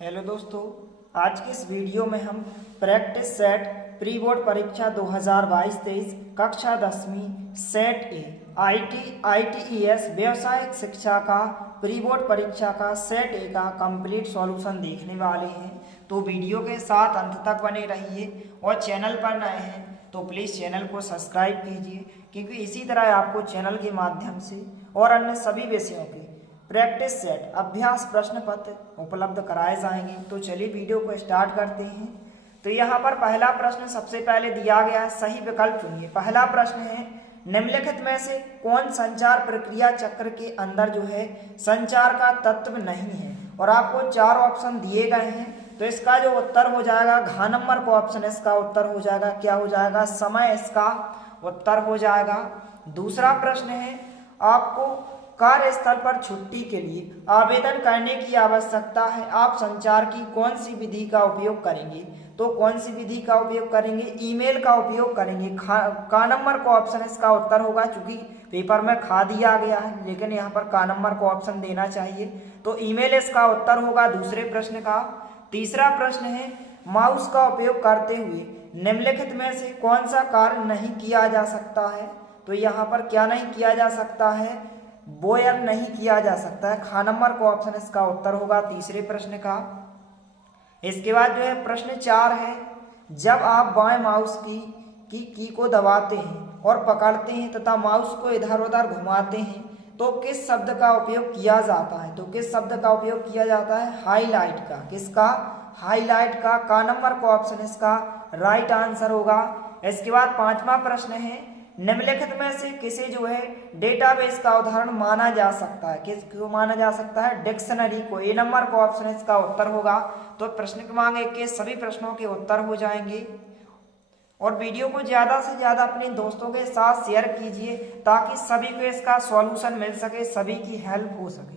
Hello दोस्तों, आज की इस वीडियो में हम प्रैक्टिस सेट प्री बोर्ड परीक्षा 2022-23 कक्षा 10वीं सेट ए ITES व्यावसायिक शिक्षा का प्री बोर्ड परीक्षा का सेट ए का कंप्लीट सॉल्यूशन देखने वाले हैं। तो वीडियो के साथ अंत तक बने रहिए और चैनल पर नए हैं तो प्लीज़ चैनल को सब्सक्राइब कीजिए, क्योंकि इसी तरह आपको चैनल के माध्यम से और अन्य सभी विषयों के प्रैक्टिस सेट अभ्यास प्रश्न पत्र उपलब्ध कराए जाएंगे। तो चलिए वीडियो को स्टार्ट करते हैं। तो यहाँ पर पहला प्रश्न सबसे पहले दिया गया है, सही विकल्प चुनिए। पहला प्रश्न है, निम्नलिखित में से कौन संचार प्रक्रिया चक्र के अंदर जो है संचार का तत्व नहीं है, और आपको चार ऑप्शन दिए गए हैं। तो इसका जो उत्तर हो जाएगा घ नंबर का ऑप्शन, इसका उत्तर हो जाएगा क्या हो जाएगा, समय इसका उत्तर हो जाएगा। दूसरा प्रश्न है, आपको कार्यस्थल पर छुट्टी के लिए आवेदन करने की आवश्यकता है, आप संचार की कौन सी विधि का उपयोग करेंगे। तो कौन सी विधि का उपयोग करेंगे, ईमेल का उपयोग करेंगे। का नंबर का ऑप्शन इसका उत्तर होगा, चूंकि पेपर में खा दिया गया है लेकिन यहाँ पर का नंबर का ऑप्शन देना चाहिए, तो ईमेल इसका उत्तर होगा दूसरे प्रश्न का। तीसरा प्रश्न है, माउस का उपयोग करते हुए निम्नलिखित में से कौन सा कार्य नहीं किया जा सकता है। तो यहाँ पर क्या नहीं किया जा सकता है, बोयर नहीं किया जा सकता है। खा नंबर का ऑप्शन इसका उत्तर होगा तीसरे प्रश्न का। इसके बाद जो है प्रश्न 4 है, जब आप बाएं माउस की को दबाते हैं और पकड़ते हैं तथा माउस को इधर उधर घुमाते हैं तो किस शब्द का उपयोग किया जाता है। तो किस शब्द का उपयोग किया जाता है, हाईलाइट का। किसका, हाईलाइट का नंबर का ऑप्शन इसका राइट आंसर होगा। इसके बाद पांचवा प्रश्न है, निम्नलिखित में से किसे जो है डेटाबेस का उदाहरण माना जा सकता है। किसको माना जा सकता है, डिक्शनरी को। ए नंबर का ऑप्शन इसका उत्तर होगा। तो प्रश्न क्रमांक 1 के सभी प्रश्नों के उत्तर हो जाएंगे। और वीडियो को ज़्यादा से ज़्यादा अपने दोस्तों के साथ शेयर कीजिए ताकि सभी को इसका सॉल्यूशन मिल सके, सभी की हेल्प हो सके।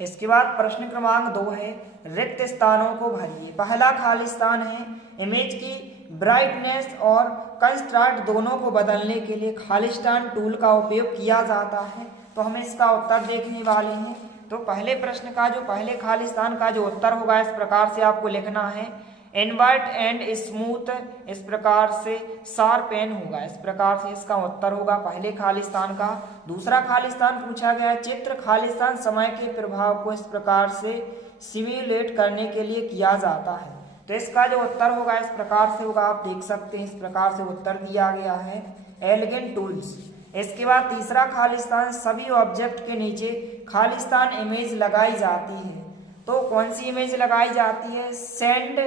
इसके बाद प्रश्न क्रमांक 2 है, रिक्त स्थानों को भरिए। पहला खाली स्थान है, इमेज की ब्राइटनेस और कंट्रास्ट दोनों को बदलने के लिए खालिस्तान टूल का उपयोग किया जाता है। तो हम इसका उत्तर देखने वाले हैं। तो पहले प्रश्न का जो पहले खालिस्तान का जो उत्तर होगा इस प्रकार से आपको लिखना है, इनवर्ट एंड स्मूथ, इस प्रकार से शार्प पेन होगा, इस प्रकार से इसका उत्तर होगा पहले खालिस्तान का। दूसरा खालिस्तान पूछा गया, चित्र खालिस्तान समय के प्रभाव को इस प्रकार से सिम्युलेट करने के लिए किया जाता है। तो इसका जो उत्तर होगा इस प्रकार से होगा, आप देख सकते हैं इस प्रकार से उत्तर दिया गया है, एलिगेंट टूल्स। इसके बाद तीसरा खालिस्तान, सभी ऑब्जेक्ट के नीचे खालिस्तान इमेज लगाई जाती है। तो कौन सी इमेज लगाई जाती है, सेंड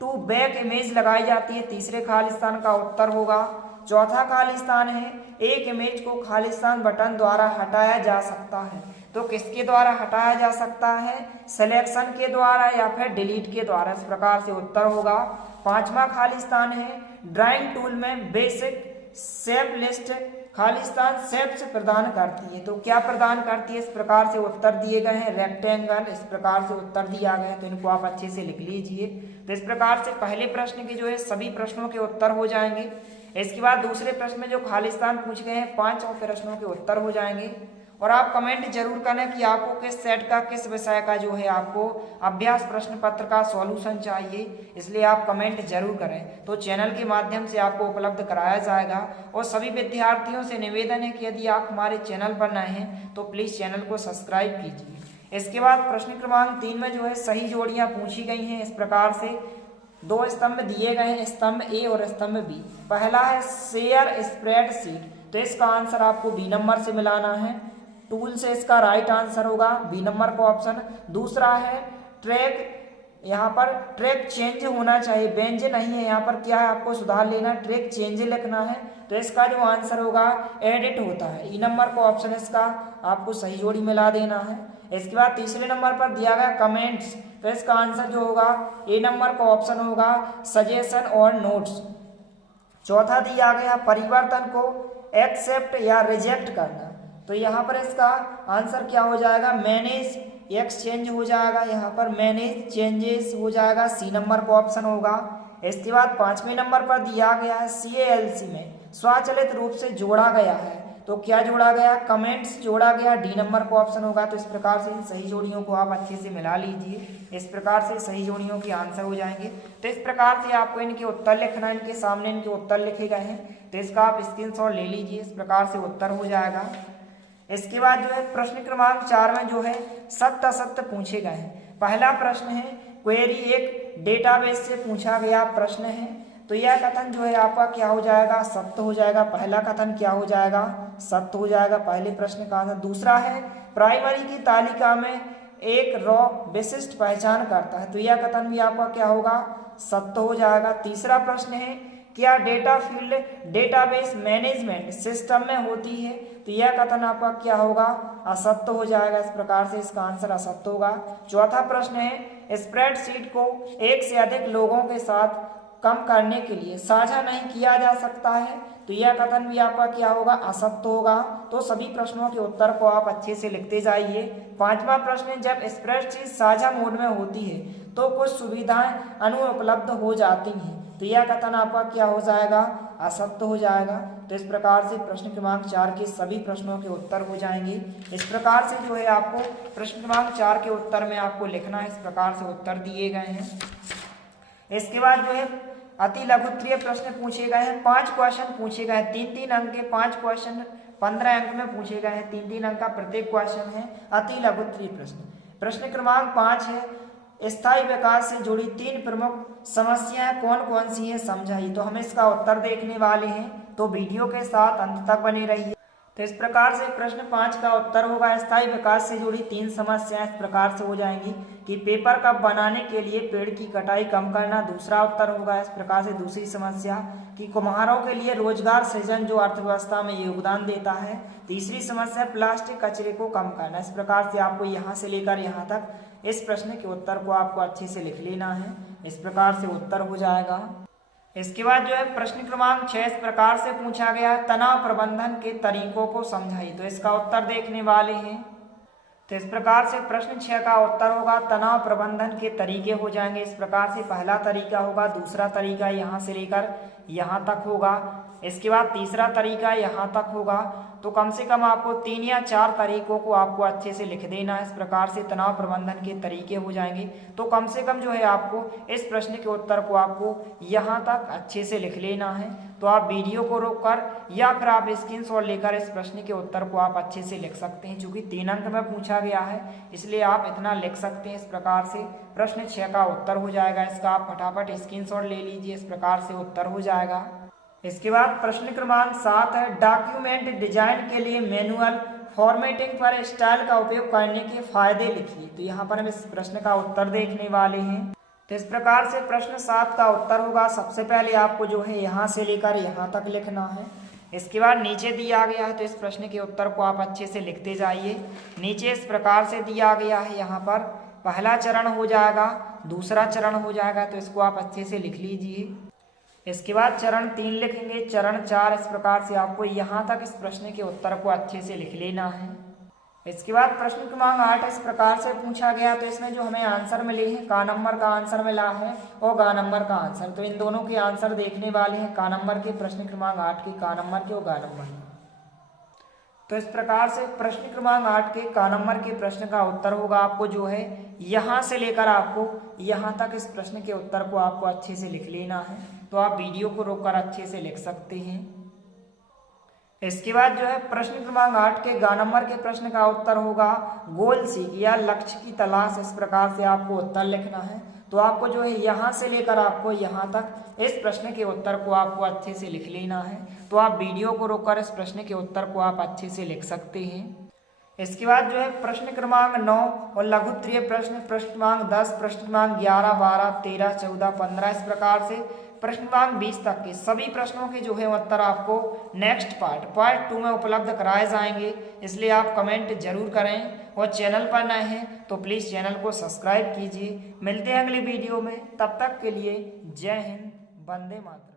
टू बैक इमेज लगाई जाती है, तीसरे खालिस्तान का उत्तर होगा। चौथा खालिस्तान है, एक इमेज को खालिस्तान बटन द्वारा हटाया जा सकता है। तो किसके द्वारा हटाया जा सकता है, सिलेक्शन के द्वारा या फिर डिलीट के द्वारा, इस प्रकार से उत्तर होगा। पांचवा खालिस्तान है, ड्राइंग टूल में basic shape list Khalistan shapes प्रदान करती है। तो क्या प्रदान करती है, इस प्रकार से उत्तर दिए गए हैं, रेक्टेंगल, इस प्रकार से उत्तर दिया गया है। तो इनको आप अच्छे से लिख लीजिए। तो इस प्रकार से पहले प्रश्न के जो है सभी प्रश्नों के उत्तर हो जाएंगे। इसके बाद दूसरे प्रश्न में जो खालिस्तान पूछ गए हैं 5 प्रश्नों के उत्तर हो जाएंगे। और आप कमेंट जरूर करें कि आपको किस सेट का किस विषय का जो है आपको अभ्यास प्रश्न पत्र का सॉल्यूशन चाहिए, इसलिए आप कमेंट जरूर करें। तो चैनल के माध्यम से आपको उपलब्ध कराया जाएगा। और सभी विद्यार्थियों से निवेदन है कि यदि आप हमारे चैनल पर नए हैं तो प्लीज़ चैनल को सब्सक्राइब कीजिए। इसके बाद प्रश्न क्रमांक 3 में जो है सही जोड़ियाँ पूछी गई हैं। इस प्रकार से 2 स्तंभ दिए गए हैं, स्तंभ ए और स्तंभ बी। पहला है शेयर स्प्रेडशीट, तो इसका आंसर आपको बी नंबर से मिलाना है, टूल से इसका राइट आंसर होगा बी नंबर का ऑप्शन। दूसरा है ट्रैक, यहाँ पर ट्रैक चेंज होना चाहिए, बेंज नहीं है, यहाँ पर क्या है आपको सुधार लेना है, ट्रैक चेंज लिखना है। तो इसका जो आंसर होगा एडिट होता है, ई नंबर का ऑप्शन इसका आपको सही जोड़ी मिला देना है। इसके बाद तीसरे नंबर पर दिया गया कमेंट्स, तो इसका आंसर जो होगा ए नंबर का ऑप्शन होगा सजेशन और नोट्स। चौथा दिया गया परिवर्तन को एक्सेप्ट या रिजेक्ट करना, तो यहाँ पर इसका आंसर क्या हो जाएगा, मैनेज एक्सचेंज हो जाएगा, यहाँ पर मैनेज चेंजेस हो जाएगा, सी नंबर का ऑप्शन होगा। इसके बाद 5वें नंबर पर दिया गया है CALC में स्वचालित रूप से जोड़ा गया है, तो क्या जोड़ा गया, कमेंट्स जोड़ा गया, डी नंबर को ऑप्शन होगा। तो इस प्रकार से इन सही जोड़ियों को आप अच्छे से मिला लीजिए। इस प्रकार से सही जोड़ियों के आंसर हो जाएंगे। तो इस प्रकार से आपको इनके उत्तर लिखना है, इनके सामने इनके उत्तर लिखे गए हैं, तो इसका आप स्क्रीनशॉट ले लीजिए। इस प्रकार से उत्तर हो जाएगा। इसके बाद जो है प्रश्न क्रमांक 4 में जो है सत्य असत्य पूछे गए हैं। पहला प्रश्न है, क्वेरी एक डेटाबेस से पूछा गया प्रश्न है, तो यह कथन जो है आपका क्या हो जाएगा, सत्य हो जाएगा। पहला कथन क्या हो जाएगा, सत्य हो जाएगा पहले प्रश्न का आंसर। दूसरा है, प्राइमरी की तालिका में एक रॉ विशिष्ट पहचान करता है, तो यह कथन भी आपका क्या होगा, सत्य हो जाएगा। तीसरा प्रश्न है, क्या data field database management system में होती है, तो यह कथन आपका क्या होगा, असत्य हो जाएगा। इस प्रकार से इसका आंसर असत्य होगा। चौथा प्रश्न है, स्प्रेडशीट को एक से अधिक लोगों के साथ कम करने के लिए साझा नहीं किया जा सकता है, तो यह कथन भी आपका क्या होगा, असत्य होगा। तो सभी प्रश्नों के उत्तर को आप अच्छे से लिखते जाइए। पांचवा प्रश्न है, जब स्प्रेडशीट साझा मोड में होती है तो कुछ सुविधाएं अनुपलब्ध हो जाती हैं, तो यह कथन आपका क्या हो जाएगा, असत्य हो जाएगा। तो इस प्रकार से प्रश्न क्रमांक 4 के सभी प्रश्नों के उत्तर हो जाएंगे। इस प्रकार से जो है आपको प्रश्न क्रमांक 4 के उत्तर में आपको लिखना है। इस प्रकार से उत्तर दिए गए हैं। इसके बाद जो है अति लघुत्तरीय प्रश्न पूछे गए हैं। 5 क्वेश्चन पूछे गए हैं, 3-3 अंक के 5 क्वेश्चन 15 अंक में पूछे गए हैं। 3-3 अंक का प्रत्येक क्वेश्चन है। अति लघुत्तरीय प्रश्न प्रश्न क्रमांक 5 है, स्थायी विकास से जुड़ी 3 प्रमुख समस्याएं कौन कौन सी हैं, समझाइए। तो हम इसका उत्तर देखने वाले हैं, तो वीडियो के साथ अंत तक बने रहिए। तो इस प्रकार से प्रश्न 5 का उत्तर होगा, स्थायी विकास से जुड़ी 3 समस्याएं इस प्रकार से हो जाएंगी कि पेपर कप बनाने के लिए पेड़ की कटाई कम करना। दूसरा उत्तर होगा इस प्रकार से दूसरी समस्या कि कुम्हारों के लिए रोजगार सृजन जो अर्थव्यवस्था में योगदान देता है। तीसरी समस्या प्लास्टिक कचरे को कम करना। इस प्रकार से आपको यहाँ से लेकर यहाँ तक इस प्रश्न के उत्तर को आपको अच्छे से लिख लेना है। इस प्रकार से उत्तर हो जाएगा। इसके बाद जो है प्रश्न क्रमांक 6 इस प्रकार से पूछा गया है, तनाव प्रबंधन के तरीकों को समझाइए। तो इसका उत्तर देखने वाले हैं। तो इस प्रकार से प्रश्न 6 का उत्तर होगा, तनाव प्रबंधन के तरीके हो जाएंगे। इस प्रकार से पहला तरीका होगा, दूसरा तरीका यहाँ से लेकर यहाँ तक होगा, इसके बाद तीसरा तरीका यहाँ तक होगा। तो कम से कम आपको 3 या 4 तरीकों को आपको अच्छे से लिख देना है। इस प्रकार से तनाव प्रबंधन के तरीके हो जाएंगे। तो कम से कम जो है आपको इस प्रश्न के उत्तर को आपको यहाँ तक अच्छे से लिख लेना है। तो आप वीडियो को रोककर या फिर आप स्क्रीनशॉट लेकर इस प्रश्न के उत्तर को आप अच्छे से लिख सकते हैं। चूंकि 3 अंक में पूछा गया है इसलिए आप इतना लिख सकते हैं। इस प्रकार से प्रश्न 6 का उत्तर हो जाएगा। इसका आप फटाफट स्क्रीनशॉट ले लीजिए। इस प्रकार से उत्तर हो जाएगा। इसके बाद प्रश्न क्रमांक 7 है, डॉक्यूमेंट डिजाइन के लिए मैनुअल फॉर्मेटिंग पर स्टाइल का उपयोग करने के फायदे लिखिए। तो यहाँ पर हम इस प्रश्न का उत्तर देखने वाले हैं। तो इस प्रकार से प्रश्न 7 का उत्तर होगा, सबसे पहले आपको जो है यहाँ से लेकर यहाँ तक लिखना है। इसके बाद नीचे दिया गया है, तो इस प्रश्न के उत्तर को आप अच्छे से लिखते जाइए। नीचे इस प्रकार से दिया गया है, यहाँ पर पहला चरण हो जाएगा, दूसरा चरण हो जाएगा, तो इसको आप अच्छे से लिख लीजिए। इसके बाद चरण 3 लिखेंगे, चरण 4 इस प्रकार से आपको यहाँ तक इस प्रश्न के उत्तर को अच्छे से लिख लेना है। इसके बाद प्रश्न क्रमांक 8 इस प्रकार से पूछा गया, तो इसमें जो हमें आंसर मिले हैं, का नंबर का आंसर मिला है और गा नंबर का आंसर, तो इन दोनों के आंसर देखने वाले हैं। का नंबर के प्रश्न क्रमांक 8 के का नंबर के और गा नंबर। तो इस प्रकार से प्रश्न क्रमांक 8 के का नंबर के प्रश्न का उत्तर होगा आपको जो है यहाँ से लेकर आपको यहाँ तक इस प्रश्न के उत्तर को आपको अच्छे से लिख लेना है। तो आप वीडियो को रोककर अच्छे से लिख सकते हैं। इसके बाद जो है प्रश्न क्रमांक 8 के गा नंबर के प्रश्न का उत्तर होगा, गोल सीख या लक्ष्य की तलाश। इस प्रकार से आपको उत्तर लिखना है। तो आपको जो है यहाँ से लेकर आपको यहाँ तक इस प्रश्न के उत्तर को आपको अच्छे से लिख लेना है। तो आप वीडियो को रोककर इस प्रश्न के उत्तर को आप अच्छे से लिख सकते हैं। इसके बाद जो है प्रश्न क्रमांक 9 और लघुत्तरीय प्रश्न क्रमांक 10, प्रश्न क्रमांक 11, 12, 13, 14, 15 इस प्रकार से प्रश्न क्रमांक 20 तक के सभी प्रश्नों के जो है उत्तर आपको नेक्स्ट पार्ट 2 में उपलब्ध कराए जाएंगे। इसलिए आप कमेंट जरूर करें और चैनल पर नए हैं तो प्लीज़ चैनल को सब्सक्राइब कीजिए। मिलते हैं अगली वीडियो में, तब तक के लिए जय हिंद, वंदे मातरम।